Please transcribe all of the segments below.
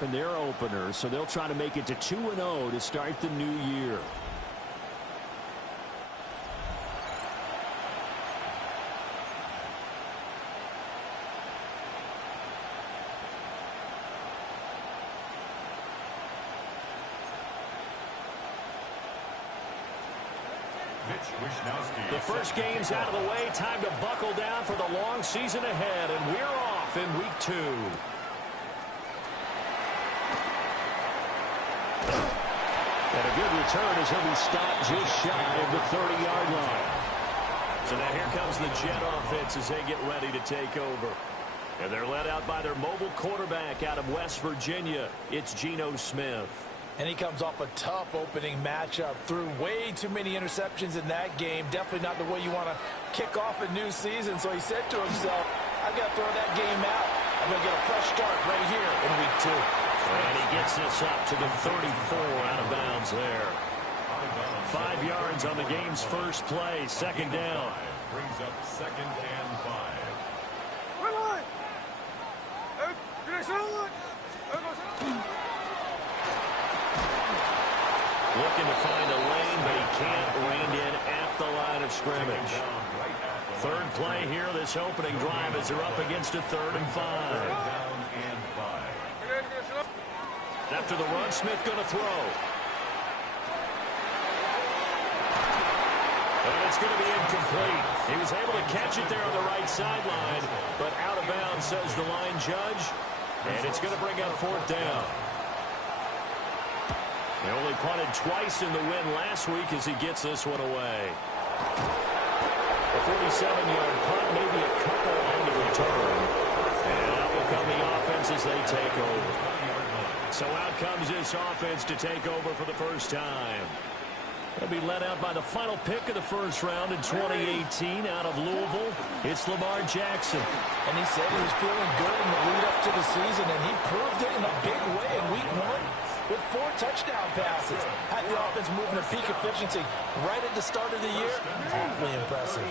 drop in their opener, so they'll try to make it to 2-0 to start the new year. The first game's out of the way. Time to buckle down for the long season ahead, and we're off in week 2. And a good return as he'll be stopped just shy of the 30-yard line. So now here comes the Jet offense as they get ready to take over. And they're led out by their mobile quarterback out of West Virginia. It's Geno Smith. And he comes off a tough opening matchup. Threw way too many interceptions in that game. Definitely not the way you want to kick off a new season. So he said to himself, I've got to throw that game out. I'm going to get a fresh start right here in week 2. And he gets this up to the 34 out of bounds there. 5 yards on the game's first play. Second down. Brings up 2nd and 5. Looking to find a lane, but he can't land in at the line of scrimmage. Third play here, this opening drive as they're up against a 3rd and 5. After the run, Smith going to throw. And it's going to be incomplete. He was able to catch it there on the right sideline, but out of bounds, says the line judge. And it's going to bring up 4th down. They only punted twice in the win last week as he gets this one away. A 47-yard punt, maybe a couple on the return. And out will come the offense as they take over. So out comes this offense to take over for the first time. They'll be led out by the final pick of the first round in 2018 out of Louisville. It's Lamar Jackson. And he said he was feeling good in the lead up to the season, and he proved it in a big way in week 1. With 4 touchdown passes. Had the offense moving at peak efficiency right at the start of the year. Awfully impressive.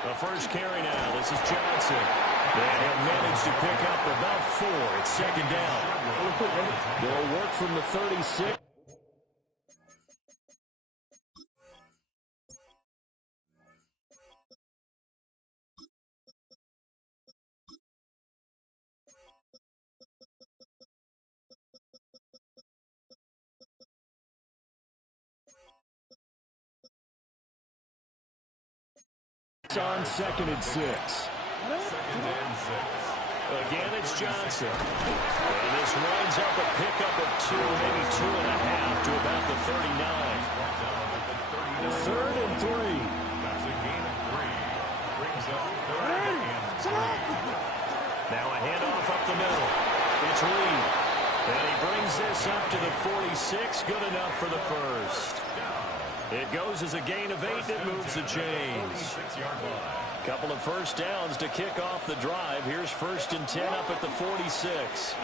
The first carry now. This is Johnson. And he'll manage to pick up about 4. It's second down. They'll work from the 36. On 2nd and 6. Again, it's Johnson. And this winds up a pickup of 2, maybe 2.5 to about the 39. 3rd and 3. That's a gain of 3. Brings up 3rd and 3. Now a handoff up the middle. It's Reed. And he brings this up to the 46. Good enough for the first. It goes as a gain of 8 that moves the chains. Couple of first downs to kick off the drive. Here's 1st and 10 up at the 46.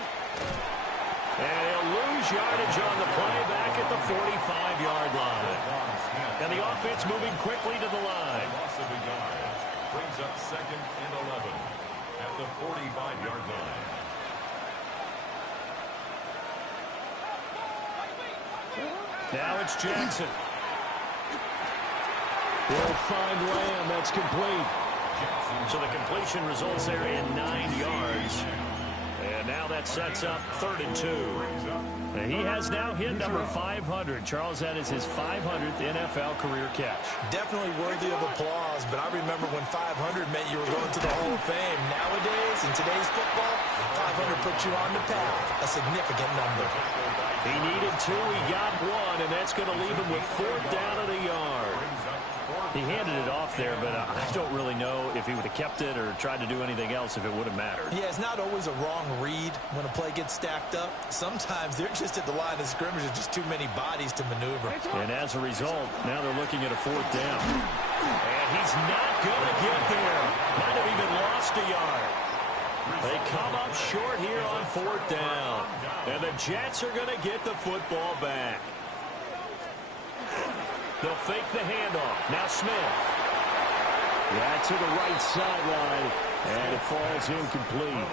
And he'll lose yardage on the play back at the 45-yard line. And the offense moving quickly to the line. Loss of a yard. Brings up 2nd and 11 at the 45-yard line. Now it's Jackson. He'll find Lamb. That's complete. So the completion results there in 9 yards. And now that sets up 3rd and 2. And he has now hit number 500. Charles, that is his 500th NFL career catch. Definitely worthy of applause, but I remember when 500 meant you were going to the Hall of Fame. Nowadays, in today's football, 500 puts you on the path, a significant number. He needed 2, he got 1, and that's going to leave him with 4th down at a yard. He handed it off there, but I don't really know if he would have kept it or tried to do anything else if it would have mattered. Yeah, it's not always a wrong read when a play gets stacked up. Sometimes they're just at the line of scrimmage. There's just too many bodies to maneuver. And as a result, now they're looking at a 4th down. And he's not going to get there. Might have even lost a yard. They come up short here on 4th down. And the Jets are going to get the football back. They'll fake the handoff. Now Smith. Yeah, to the right sideline. And it falls incomplete.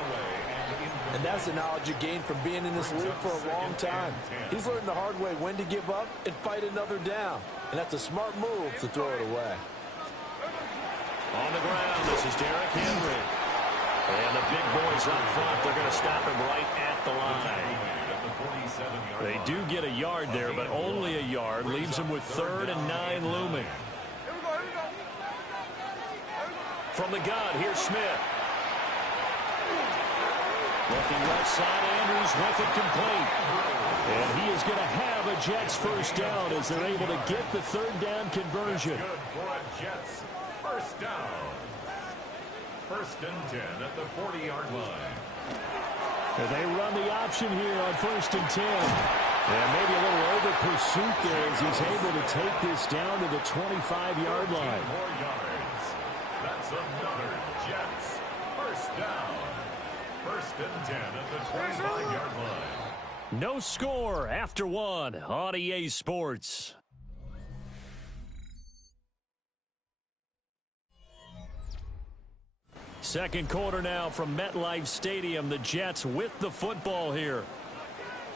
And that's the knowledge you gain from being in this league for a long time. He's learned the hard way when to give up and fight another down. And that's a smart move to throw it away. On the ground, this is Derrick Henry. And the big boys up front, they're going to stop him right at the line. They do get a yard there, but only a yard. Leaves him with 3rd and 9 looming. From the gun, here's Smith. Looking left side, Andrews with it complete. And he is going to have a Jets first down as they're able to get the 3rd down conversion. Good for a Jets first down. 1st and 10 at the 40-yard line. And they run the option here on 1st and 10. And maybe a little over pursuit there as he's able to take this down to the 25-yard line. 4 yards. That's another Jets first down. 1st and 10 at the 25-yard line. No score after 1 on EA Sports. Second quarter now from MetLife Stadium. The Jets with the football here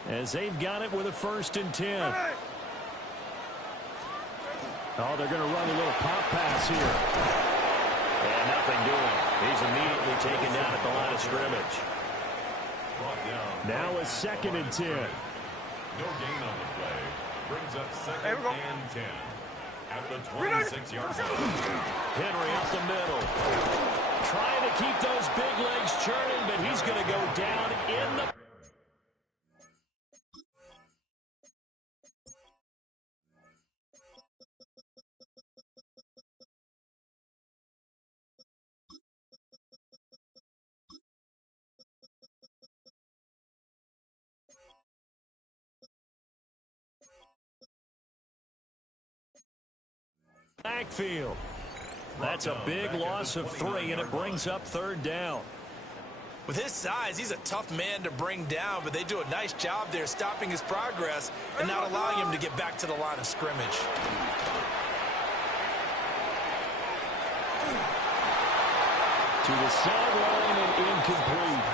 as they've got it with a 1st and 10. Oh, they're going to run a little pop pass here. And nothing doing. He's immediately taken down at the line of scrimmage. Now a 2nd and 10. No gain on the play. Brings up 2nd and 10 at the 26-yard line. Henry up the middle. Trying to keep those big legs churning, but he's going to go down in the... backfield. That's a big loss of 3, and it brings up 3rd down. With his size, he's a tough man to bring down, but they do a nice job there stopping his progress and not allowing him to get back to the line of scrimmage. To the sideline and incomplete.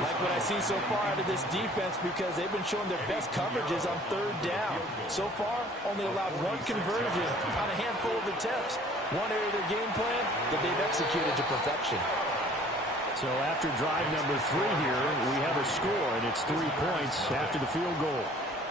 Like what I've seen so far out of this defense because they've been showing their best coverages on 3rd down. So far, only allowed 1 conversion on a handful of attempts. One area of their game plan that they've executed to perfection. So after drive number 3 here, we have a score, and it's 3 points after the field goal.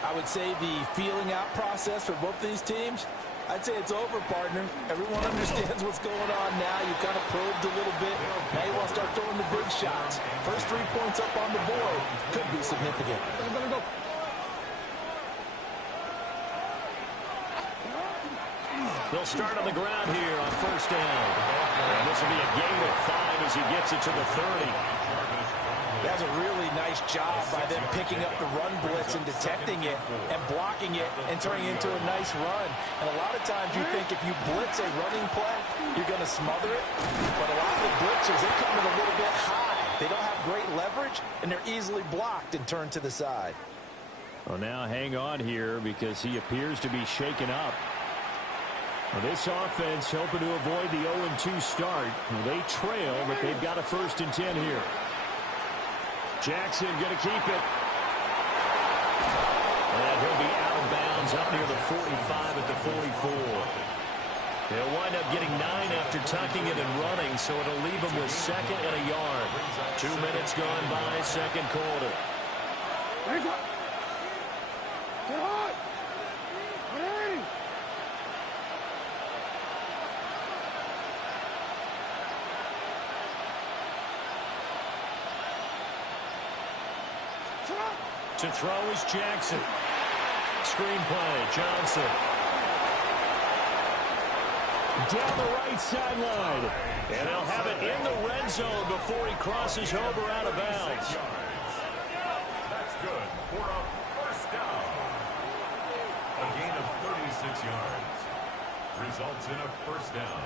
I would say the feeling out process for both these teams, I'd say it's over, partner. Everyone understands what's going on now. You've kind of probed a little bit. Now you want to start throwing the big shots. First 3 points up on the board could be significant. They'll start on the ground here on 1st down. And this will be a gain of 5 as he gets it to the 30. That was a really nice job by them picking up the run blitz and detecting it and blocking it and turning it into a nice run. And a lot of times you think if you blitz a running play, you're going to smother it. But a lot of the blitzers, they come in a little bit high. They don't have great leverage, and they're easily blocked and turned to the side. Well, now hang on here because he appears to be shaken up. Well, this offense hoping to avoid the 0-2 start. Well, they trail, but they've got a 1st and 10 here. Jackson going to keep it. And he'll be out of bounds up near the 45 at the 44. They'll wind up getting 9 after tucking it and running, so it'll leave them with 2nd and a yard. 2 minutes gone by, 2nd quarter. To throw is Jackson. Screenplay, Johnson. Down the right sideline. And they'll have it in the red zone before he crosses over out of bounds. That's good for a first down. A gain of 36 yards. Results in a first down.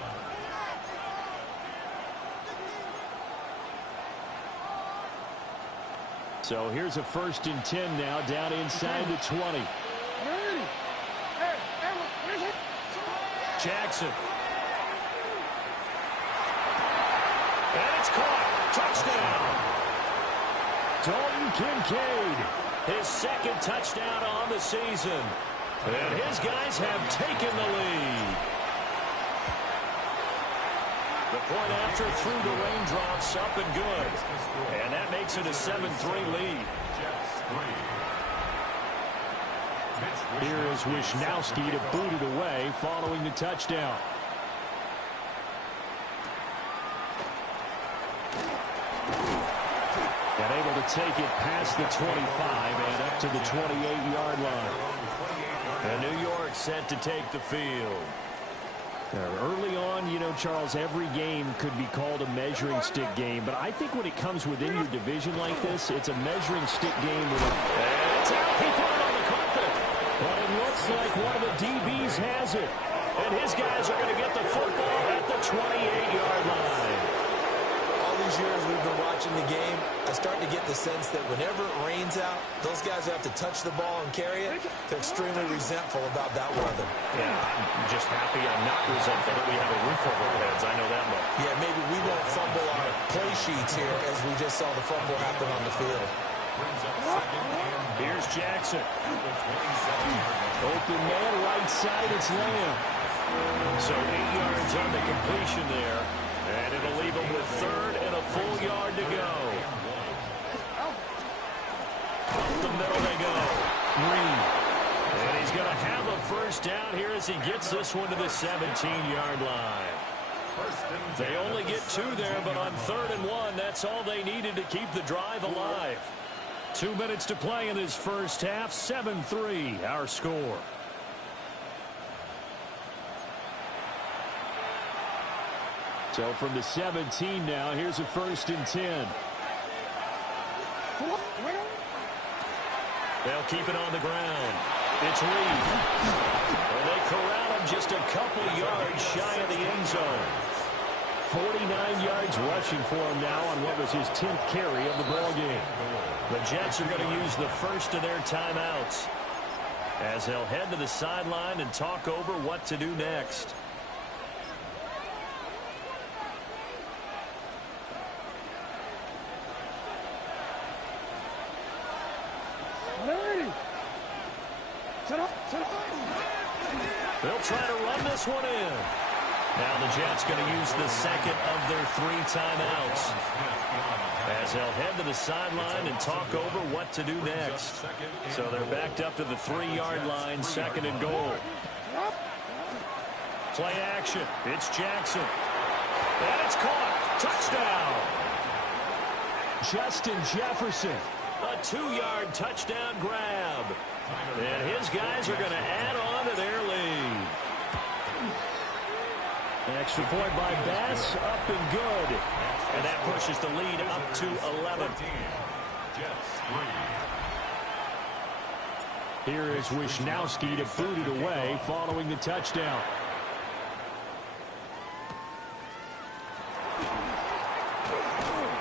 So here's a 1st and 10 now down inside the 20. Jackson. And it's caught. Touchdown. Dalton Kincaid. His second touchdown on the season. And his guys have taken the lead. The point after through the raindrops, up and good. And that makes it a 7-3 lead. Here is Wisnowski to boot it away following the touchdown. And able to take it past the 25 and up to the 28-yard line. And New York set to take the field. Early on, you know, Charles, every game could be called a measuring stick game. But I think when it comes within your division like this, it's a measuring stick game. And it's out. He put it on the carpet. But it looks like one of the DBs has it. And his guys are going to get the football at the 28-yard line. All these years we've been watching the game, I start to get the sense that whenever it rains out, those guys who have to touch the ball and carry it, they're extremely resentful about that weather. Yeah, I'm just happy I'm not resentful that we have a roof over our heads. I know that much. Yeah, maybe we won't fumble our play sheets here as we just saw the fumble happen on the field. Here's Jackson. Open man, right side, it's Lamb. So 8 yards on the completion there. And it'll leave him with third and a full yard to go. Up the middle they go. Green. And he's going to have a first down here as he gets this one to the 17-yard line. They only get 2 there, but on 3rd and 1, that's all they needed to keep the drive alive. 2 minutes to play in this first half. 7-3, our score. So from the 17 now, here's a 1st and 10. They'll keep it on the ground. It's Reed. And they corral him just a couple yards shy of the end zone. 49 yards rushing for him now on what was his 10th carry of the ballgame. The Jets are going to use the first of their timeouts as they'll head to the sideline and talk over what to do next. They'll try to run this one in. Now the Jets going to use the second of their 3 timeouts as they'll head to the sideline and talk over what to do next. So they're backed up to the 3-yard line, 2nd and goal. Play action. It's Jackson. And it's caught. Touchdown. Justin Jefferson. A 2-yard touchdown grab. And his guys are going to add on to their lead. Extra point by Bass, up and good. And that pushes the lead up to 11. Here is Wisnowski to boot it away following the touchdown.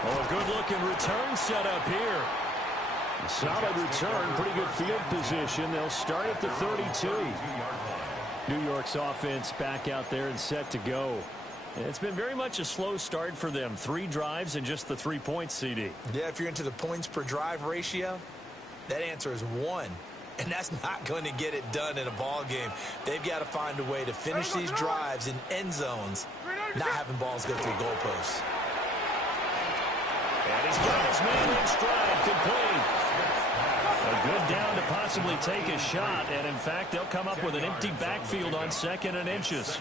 Oh, a good-looking return set up here. Solid return, pretty good field position. They'll start at the 32. New York's offense back out there and set to go. And it's been very much a slow start for them. 3 drives and just the 3 points, CD. Yeah, if you're into the points per drive ratio, that answer is 1. And that's not going to get it done in a ball game. They've got to find a way to finish these drives in end zones, not having balls go through goalposts. And he's got his man in stride, complete. A good down to possibly take a shot, and in fact, they'll come up with an empty backfield on 2nd and inches.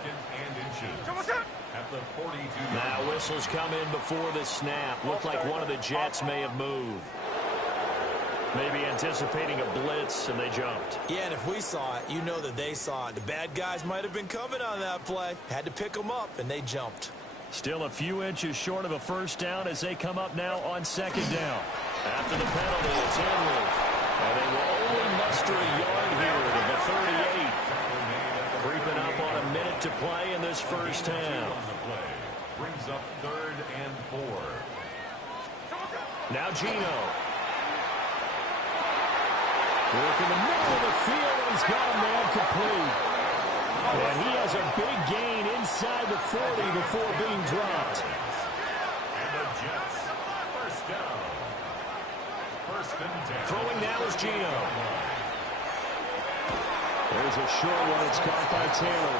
Now whistles come in before the snap. Looked like one of the Jets may have moved. Maybe anticipating a blitz, and they jumped. Yeah, and if we saw it, you know that they saw it. The bad guys might have been coming on that play. Had to pick them up, and they jumped. Still a few inches short of a first down as they come up now on 2nd down. After the penalty, it's Henry. And they will only muster a yard here to the 38. Creeping up on a minute to play in this first half. Brings up 3rd and 4. Now Geno. Work in the middle of the field, and he's got a man complete. And he has a big gain inside the 40 before being dropped. And the Jets, first down. first and 10. Throwing now is Geno. There's a short one. It's caught by Taylor.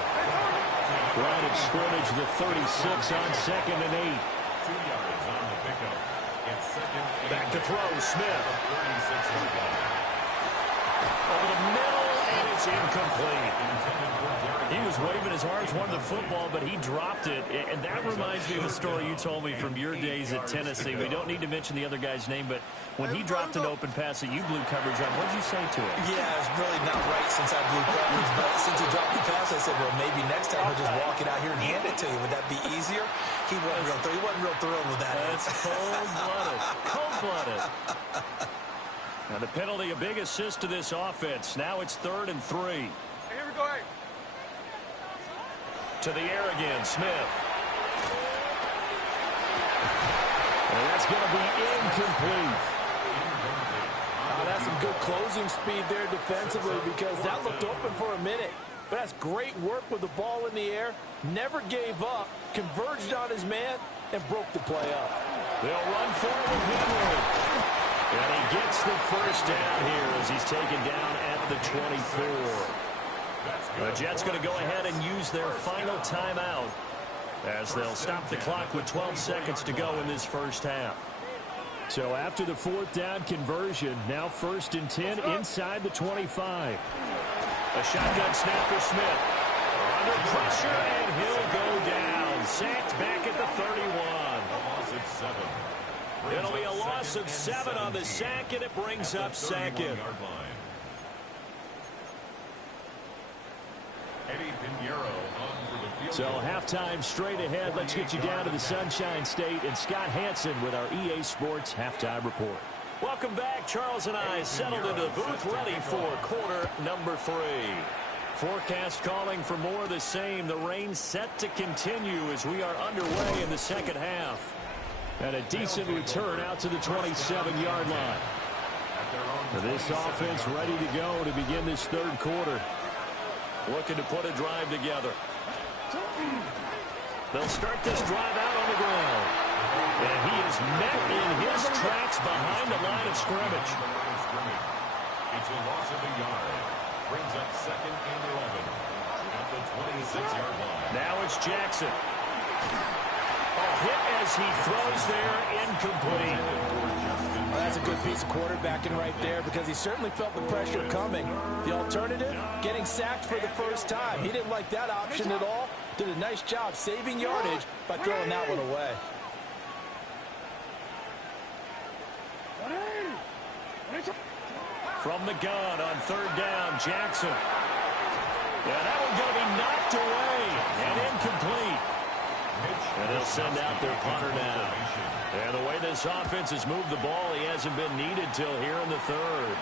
Line of scrimmage, the 36 on 2nd and 8. 2 yards on the pickup. It's second. Back to throw, Smith. 36-yard line. Over the middle, and it's incomplete. He was waving his arms, wanted the football, but he dropped it. And that reminds me of the story you told me from your days at Tennessee. We don't need to mention the other guy's name, but when he dropped an open pass that you blew coverage on, what did you say to him? Yeah, it's really not right since I blew coverage, but since he dropped the pass, I said, well, maybe next time he'll just walk it out here and hand it to you. Would that be easier? He wasn't real thrilled with that. That's cold-blooded. Cold-blooded. Now the penalty, a big assist to this offense. Now it's 3rd and 3. Here we go. To the air again, Smith. And that's going to be incomplete. That's some good closing speed there defensively because that looked open for a minute. But that's great work with the ball in the air. Never gave up, converged on his man, and broke the play up. They'll run forward with Henry. And he gets the first down here as he's taken down at the 24. The Jets going to go ahead and use their final timeout as they'll stop the clock with 12 seconds to go in this first half. So after the 4th down conversion, now 1st and 10 inside the 25. A shotgun snap for Smith. Under pressure, and he'll go down. Sacked back at the 31. Loss of 7. It'll be a loss of 7 on the sack, and it brings up 2nd. Eddie Pinheiro on for the field. So halftime straight ahead. Let's get you down to the Sunshine State and Scott Hansen with our EA Sports Halftime Report. Welcome back. Charles and I settled into the booth ready for quarter number 3. Forecast calling for more of the same. The rain set to continue as we are underway in the second half. And a decent return out to the 27-yard line. This offense ready to go to begin this 3rd quarter. Looking to put a drive together. They'll start this drive out on the ground. And he is met in his tracks behind the line of scrimmage. It's a loss of a yard. Brings up 2nd and 11 at the 26-yard line. Now it's Jackson. A hit as he throws there, incomplete. Well, that's a good piece of quarterbacking right there because he certainly felt the pressure coming. The alternative, getting sacked for the first time. He didn't like that option at all. Did a nice job saving yardage by throwing that one away. From the gun on 3rd down, Jackson. Yeah, that one's going to be knocked away and incomplete. And they'll send out their punter now. And the way this offense has moved the ball, he hasn't been needed till here in the 3rd.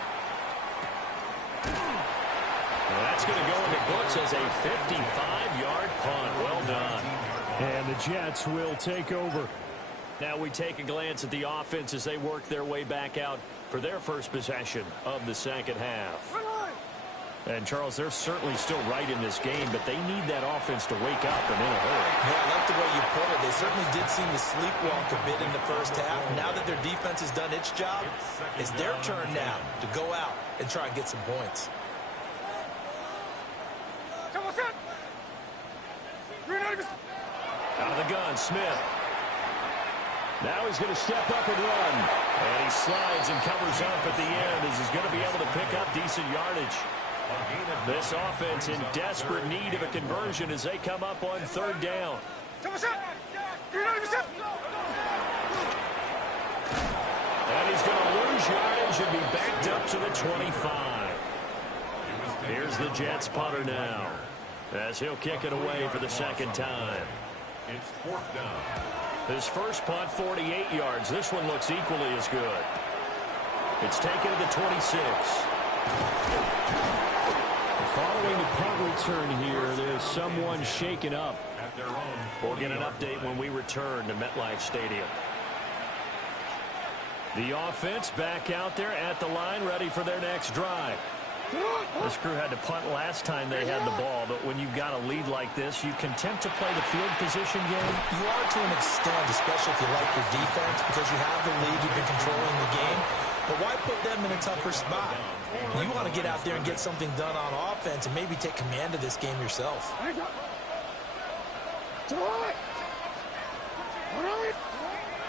And that's going to go in the books as a 55-yard punt. Well done. And the Jets will take over. Now we take a glance at the offense as they work their way back out for their first possession of the second half. And, Charles, they're certainly still right in this game, but they need that offense to wake up and in a hurry. Yeah, I like the way you put it. They certainly did seem to sleepwalk a bit in the first half. Now that their defense has done its job, it's their turn now to go out and try and get some points. Out of the gun, Smith. Now he's going to step up and run. And he slides and covers up at the end as he's going to be able to pick up decent yardage. This offense in desperate need of a conversion as they come up on 3rd down. And he's going to lose yardage and be backed up to the 25. Here's the Jets punter now as he'll kick it away for the 2nd time. It's 4th down. His first punt, 48 yards. This one looks equally as good. It's taken to the 26. Following the punt return here, there's someone shaken up. We'll get an update when we return to MetLife Stadium. The offense back out there at the line, ready for their next drive. This crew had to punt last time they had the ball, but when you've got a lead like this, you can tempt to play the field position game. You are to an extent, especially if you like your defense, because you have the lead, you've been controlling the game. But why put them in a tougher spot? You want to get out there and get something done on offense and maybe take command of this game yourself.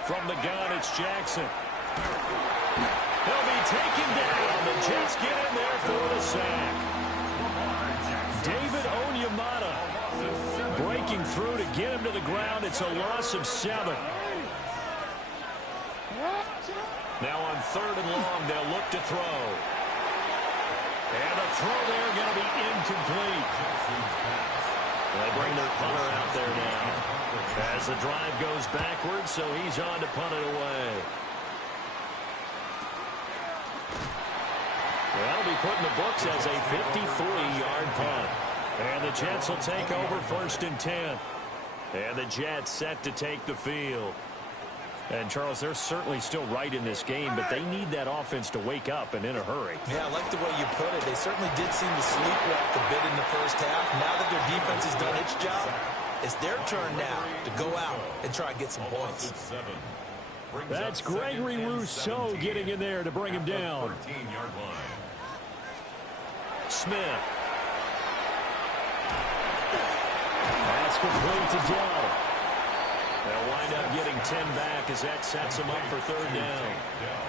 From the gun, it's Jackson. He'll be taken down. The Jets get in there for the sack. David Onyemata breaking through to get him to the ground. It's a loss of 7. Now on 3rd and long, they'll look to throw. And the throw there going to be incomplete. They bring their punter out there now as the drive goes backwards, so he's on to punt it away. That'll be put in the books as a 53-yard punt. And the Jets will take over 1st and 10. And the Jets set to take the field. And, Charles, they're certainly still right in this game, but they need that offense to wake up and in a hurry. Yeah, I like the way you put it. They certainly did seem to sleepwalk a bit in the first half. Now that their defense has done its job, it's their turn now to go out and try and get some points. That's Gregory Rousseau getting in there to bring him down. Smith. That's complete to Dell. They'll wind up getting 10 back as that sets them up for 3rd down.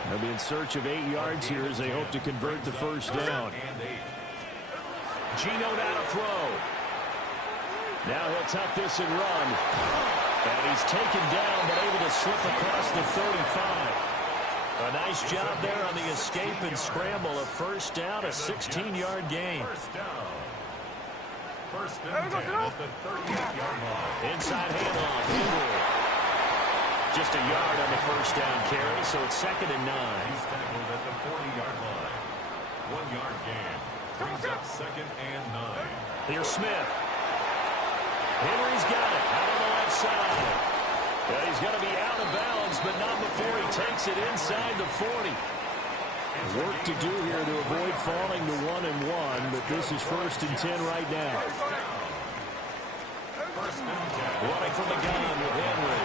They'll be in search of 8 yards here as they hope to convert the 1st down. Geno now to throw. Now he'll tuck this and run. And he's taken down but able to slip across the 35. A nice job there on the escape and scramble. A 1st down, a 16-yard gain. First and 10 at the 38-yard line. Inside handoff. Henry. Just a yard on the 1st down carry, so it's 2nd and 9. He's tackled at the 40-yard line. 1-yard gain. Brings up 2nd and 9. Here's Smith. Henry's got it out on the left side. And he's going to be out of bounds, but not before he takes it inside the 40. Work to do here to avoid falling to 1-1, but this is 1st and 10 right now. Running from the gun with Henry.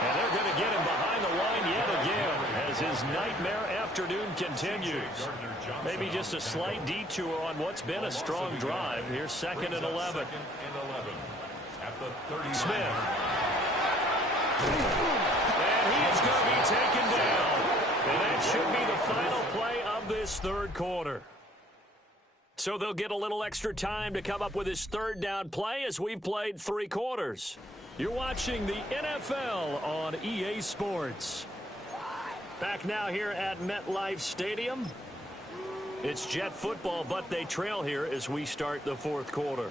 And they're going to get him behind the line yet again as his nightmare afternoon continues. Maybe just a slight detour on what's been a strong drive. Here's 2nd and 11. Smith. And he is going to be taken down. And that should be the final play of this 3rd quarter. So they'll get a little extra time to come up with his 3rd down play as we've played 3 quarters. You're watching the NFL on EA Sports. Back now here at MetLife Stadium. It's Jet football, but they trail here as we start the 4th quarter.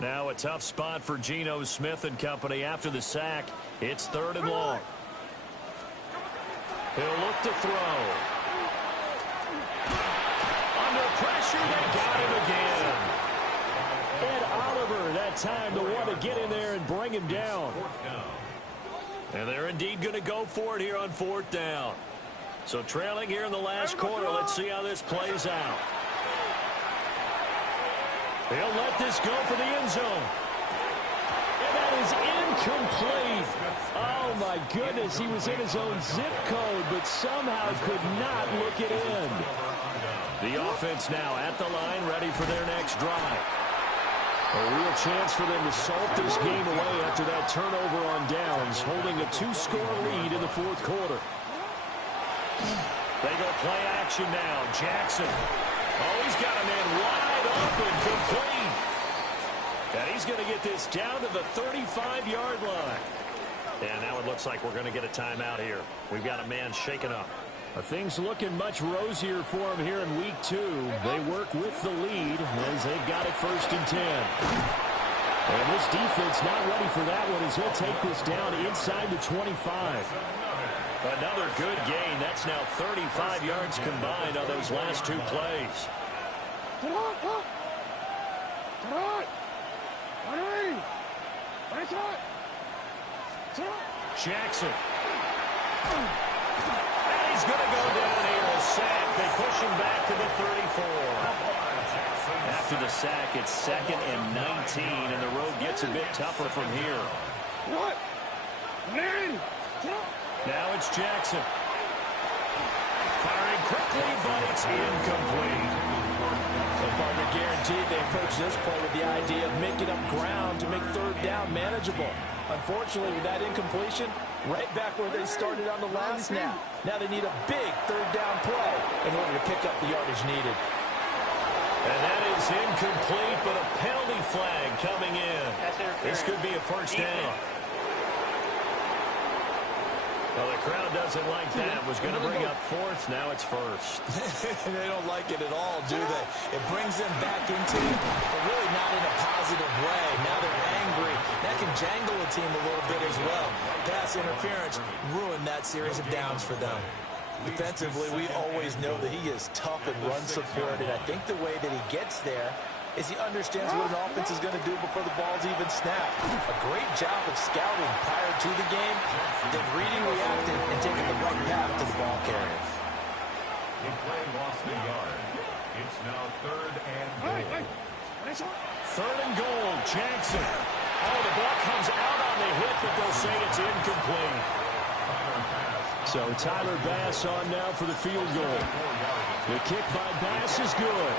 Now a tough spot for Geno Smith and company after the sack. It's 3rd and long. He'll look to throw. Under pressure, they got him again. Ed Oliver, that time, the one to get in there and bring him down. And they're indeed going to go for it here on 4th down. So trailing here in the last quarter, let's see how this plays out. He'll let this go for the end zone. And that is incomplete. Oh, my goodness. He was in his own zip code, but somehow could not look it in. The offense now at the line, ready for their next drive. A real chance for them to salt this game away after that turnover on downs, holding a 2-score lead in the 4th quarter. They go play action now. Jackson. Oh, he's got a man wide open, complete. And he's going to get this down to the 35-yard line. And now it looks like we're going to get a timeout here. We've got a man shaken up. Things looking much rosier for him here in week 2. They work with the lead as they've got it 1st and 10. And this defense not ready for that one as he'll take this down inside the 25. Another good gain. That's now 35 yards combined on those last 2 plays. Jackson. And he's going to go down here, a sack. They push him back to the 34. After the sack, it's 2nd and 19, and the road gets a bit tougher from here. Now it's Jackson. quickly, but it's incomplete. So partner, guaranteed they approach this play with the idea of making up ground to make third down manageable. Unfortunately, with that incompletion, right back where they started on the last snap. Now they need a big third down play in order to pick up the yardage needed. And that is incomplete, but a penalty flag coming in. This could be a first down. Well, the crowd doesn't like that. Was going to bring up fourth. Now it's first. They don't like it at all, do they? It brings them back into it, but really not in a positive way. Now they're angry. That can jangle a team a little bit as well. Pass interference ruined that series of downs for them. Defensively, we always know that he is tough and run support, and I think the way that he gets there is he understands what an offense is going to do before the ball's even snapped. A great job of scouting prior to the game, then reading, reacting, and taking the right path to the ball carrier. The play lost a yard. It's now third and goal. Third and goal, Jackson. Oh, the ball comes out on the hit, but they'll say it's incomplete. So Tyler Bass on now for the field goal. The kick by Bass is good.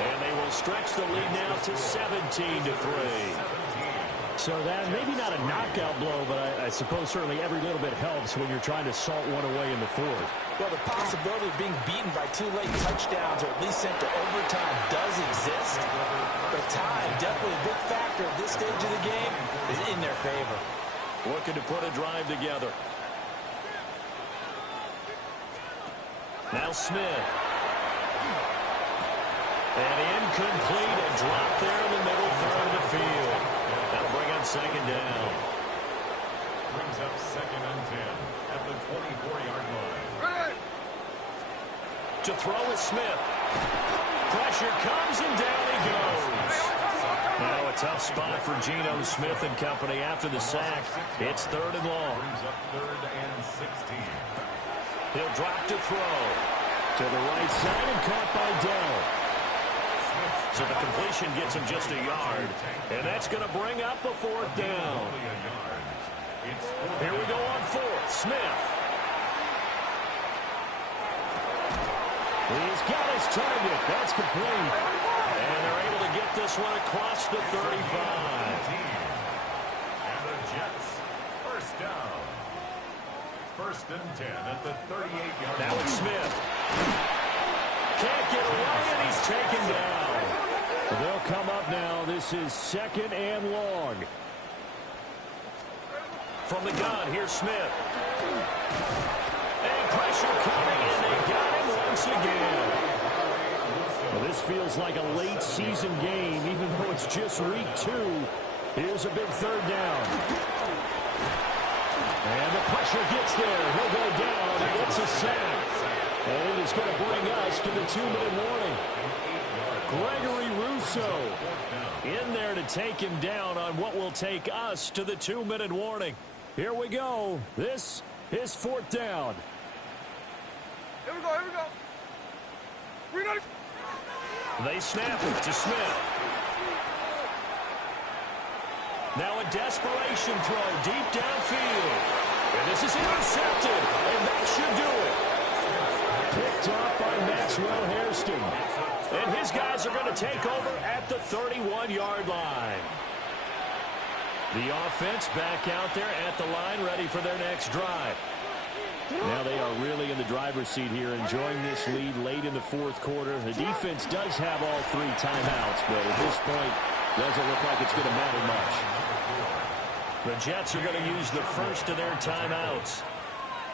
And they will stretch the lead now to 17-3. So that maybe not a knockout blow, but I suppose certainly every little bit helps when you're trying to salt one away in the fourth. Well, the possibility of being beaten by 2 late touchdowns or at least sent to overtime does exist. But time, definitely a big factor at this stage of the game, is in their favor. Looking to put a drive together. Now Smith. And incomplete, a drop there in the middle third of the field. That'll bring up second down. Brings up second and 10 at the 24-yard line. To throw is Smith. Pressure comes and down he goes. Now a tough spot for Geno Smith and company after the sack. It's third and long. Brings up third and 16. He'll drop to throw. To the right side and caught by Dell. So the completion gets him just a yard. And that's going to bring up a fourth down. Here we go on fourth. Smith. He's got his target. That's complete. And they're able to get this one across the 35. And the Jets, first down. First and 10 at the 38-yard line. Now it's Smith. Can't get away, and he's taken down. They'll come up now. This is second and long. From the gun, here's Smith. And pressure coming, and they got him once again. Well, this feels like a late season game, even though it's just week 2. Here's a big third down. And the pressure gets there. He'll go down. He gets a sack. And it is going to bring us to the 2-minute warning. Gregory Rousseau in there to take him down on what will take us to the 2-minute warning. Here we go. This is fourth down. Here we go, here we go. We're not... They snap it to Smith. Now a desperation throw deep downfield. And this is intercepted, and that should do it. Picked off by Maxwell Hairston. And his guys are going to take over at the 31-yard line. The offense back out there at the line, ready for their next drive. Now they are really in the driver's seat here, enjoying this lead late in the fourth quarter. The defense does have all 3 timeouts, but at this point, doesn't look like it's going to matter much. The Jets are going to use the first of their timeouts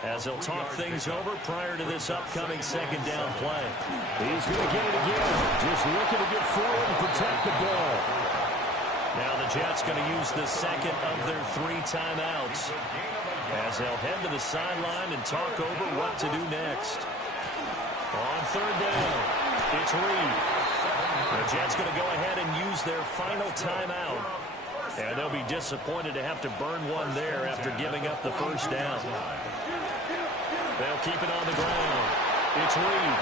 as they'll talk things over prior to this upcoming second down play. He's going to get it again, just looking to get forward and protect the ball. Now the Jets going to use the second of their 3 timeouts as they'll head to the sideline and talk over what to do next. On third down, it's Reed. The Jets going to go ahead and use their final timeout. And they'll be disappointed to have to burn one there after giving up the first down. They'll keep it on the ground. It's Reed.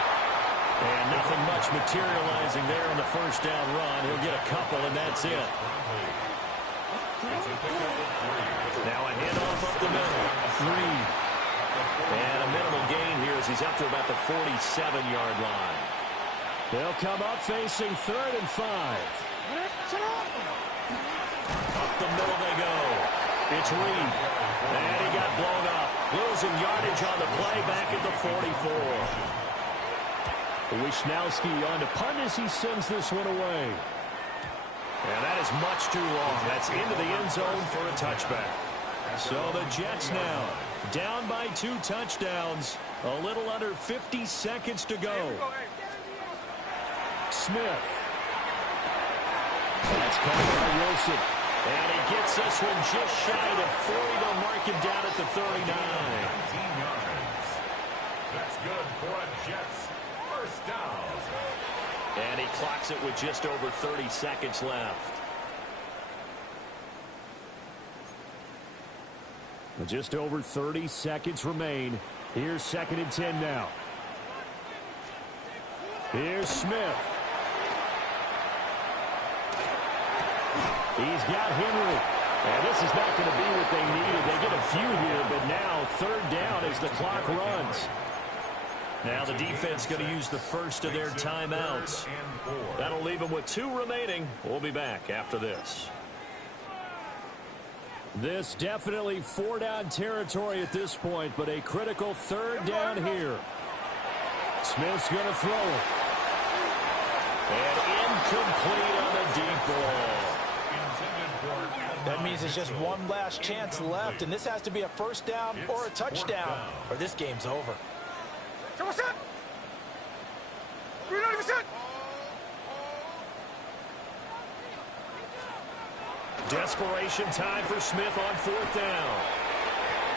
And nothing much materializing there on the first down run. He'll get a couple, and that's it. Now a handoff up the middle. Reed. And a minimal gain here as he's up to about the 47-yard line. They'll come up facing 3rd and 5. Up the middle they go. It's Reed. And he got blown up. Losing yardage on the play back at the 44. Wisnowski on to punt as he sends this one away. And that is much too long. That's into the end zone for a touchback. So the Jets now down by 2 touchdowns. A little under 50 seconds to go. Smith. That's caught by Wilson. And he gets this one just shy of 40. They'll mark him down at the 39. 19 yards. That's good for a Jets first down. And he clocks it with just over 30 seconds left. Just over 30 seconds remain. Here's 2nd and 10 now. Here's Smith. He's got Henry. And this is not going to be what they needed. They get a few here, but now 3rd down as the clock runs. Now the defense going to use the first of their timeouts. That'll leave them with 2 remaining. We'll be back after this. This definitely 4-down territory at this point, but a critical 3rd down here. Smith's going to throw it. And incomplete on the deep ball. That means there's just one last chance left, and this has to be a 1st down or a touchdown, or this game's over. Desperation time for Smith on 4th down.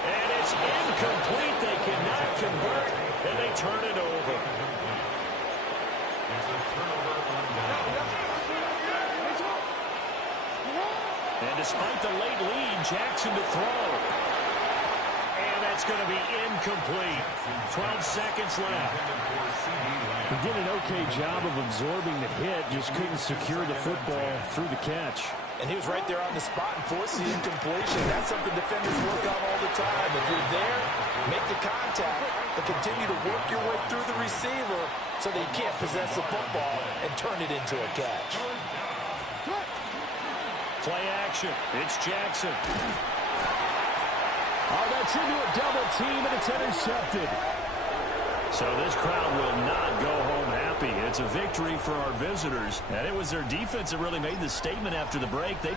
And it's incomplete. They cannot convert, and they turn it over. It's a turnover on down. And despite the late lead, Jackson to throw. And that's going to be incomplete. 12 seconds left. He did an okay job of absorbing the hit, just couldn't secure the football through the catch. And he was right there on the spot and forced the incompletion. That's something defenders work on all the time. If you're there, make the contact, but continue to work your way through the receiver so that you can't possess the football and turn it into a catch. Play action. It's Jackson. Oh, that's into a double team, and it's intercepted. So this crowd will not go home happy. It's a victory for our visitors. And it was their defense that really made the statement after the break. They